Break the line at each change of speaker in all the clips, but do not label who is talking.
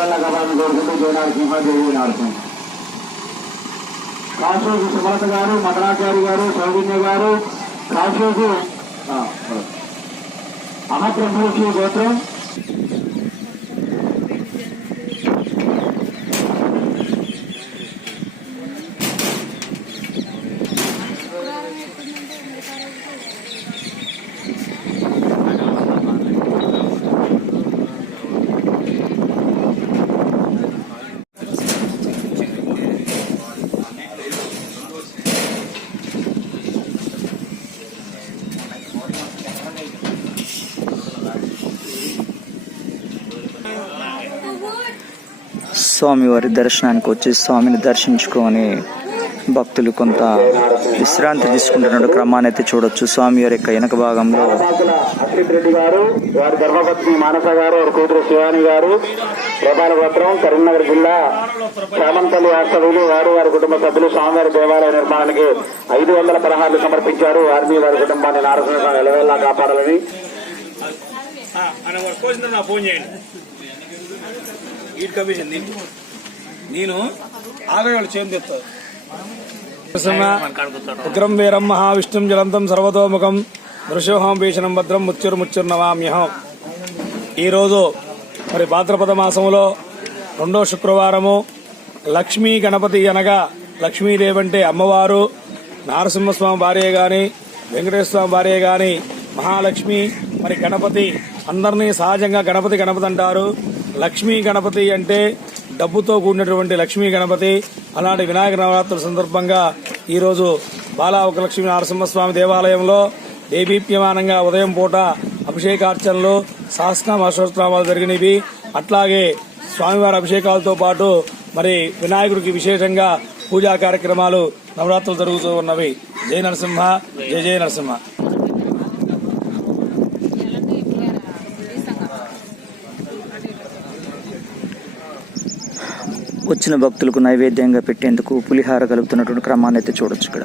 ఎలవెల్ల కథను కోరుకుంటూ జయనాడు సింహ జయనాడు సింహ సుమలత గారు మదనాచారి గారు సౌజన్య గారు కాశోకు అమబ్రహ్మృషి గోత్రం.
స్వామివారి దర్శనానికి వచ్చి స్వామిని దర్శించుకొని భక్తులు కొంత విశ్రాంతి తీసుకుంటున్న క్రమాన్ని అయితే చూడొచ్చు. స్వామివారి యొక్క వెనక భాగంలో
వారి ధర్మపత్ని మానస గారు వారి కూతురు శివాని గారు గోపాల గోత్రం కరీంనగర్ జిల్లా చామంతల్లి వాస్తవులు వారు వారి కుటుంబ సభ్యులు స్వామివారి దేవాలయ నిర్మాణానికి ఐదు వందల పదహారులు సమర్పించారు. వారిని వారి కుటుంబాన్ని నారసింహ ఎలవేలా కాపాడాలని.
ఫోన్ చేయండి. ఈడ్ కమిషన్ నేను నేను ఆగో చేయం తెస్తాను ఉగ్రం వీరం మహావిష్ణుం జలంతం సర్వతోముఖం నృసింహం భీషణం భద్రం ముచ్చురు ముచ్చుర్నవామ్యహం ఈరోజు మరి భాద్రపద మాసంలో రెండో శుక్రవారము లక్ష్మీ గణపతి అనగా లక్ష్మీదేవి అంటే అమ్మవారు నారసింహస్వామి భార్య గాని వెంకటేశ్వర స్వామి భార్య గాని మహాలక్ష్మి మరి గణపతి అందరినీ సహజంగా గణపతి గణపతి అంటారు. లక్ష్మీ గణపతి అంటే డబ్బుతో కూడినటువంటి లక్ష్మీ గణపతి. అలాంటి వినాయక నవరాత్రుల సందర్భంగా ఈరోజు బాలా ఒక లక్ష్మీ నరసింహస్వామి దేవాలయంలో దేవీప్యమానంగా ఉదయం పూట అభిషేకార్చనలు సహస్రనామ అశ్వత్నామాలు జరిగినవి. అట్లాగే స్వామివారి అభిషేకాలతో పాటు మరి వినాయకుడికి విశేషంగా పూజా కార్యక్రమాలు నవరాత్రులు జరుగుతూ ఉన్నవి. జయ నరసింహ జయ జయ నరసింహ.
వచ్చిన భక్తులకు నైవేద్యంగా పెట్టేందుకు పులిహార కలుపుతున్నటువంటి క్రమాన్ని అయితే చూడొచ్చు ఇక్కడ.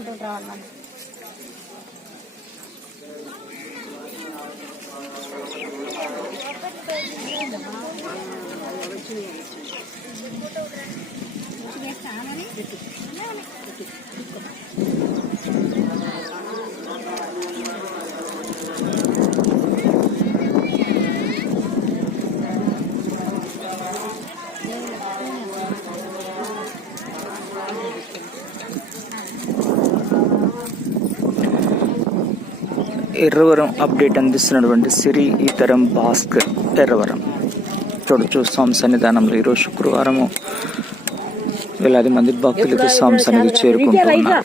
ముందుకు రావాలి మనం వేస్తా ఎర్రవరం అప్డేట్ అందిస్తున్నటువంటి సిరి ఇతరం భాస్కర్ ఎర్రవరం. చూడొచ్చు స్వామి సన్నిధానంలో ఈరోజు శుక్రవారము వేలాది మంది భక్తులకి స్వామి సన్నిధి చేరుకుంటున్నారు.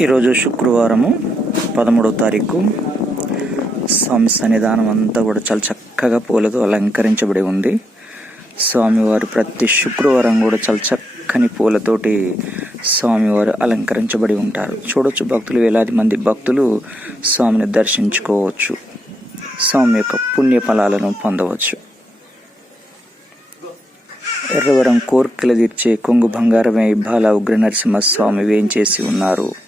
ఈరోజు శుక్రవారము పదమూడవ తారీఖు. స్వామి సన్నిధానం అంతా కూడా చాలా చక్కగా పూలతో అలంకరించబడి ఉంది. స్వామివారు ప్రతి శుక్రవారం కూడా చాలా చక్కని పూలతోటి స్వామివారు అలంకరించబడి ఉంటారు. చూడొచ్చు భక్తులు వేలాది మంది భక్తులు స్వామిని దర్శించుకోవచ్చు. స్వామి యొక్క పుణ్య ఫలాలను పొందవచ్చు. ఎర్రవరం కోర్కెలు తీర్చే కొంగు బంగారమే బాల ఉగ్ర నరసింహస్వామి వేయించేసి ఉన్నారు.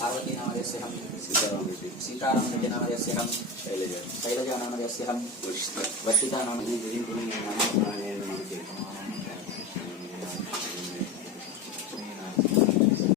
पार्वतीनामयस्यहं सीताराम सीतारामनामयस्यहं शैलजानामयस्यहं वशितानाम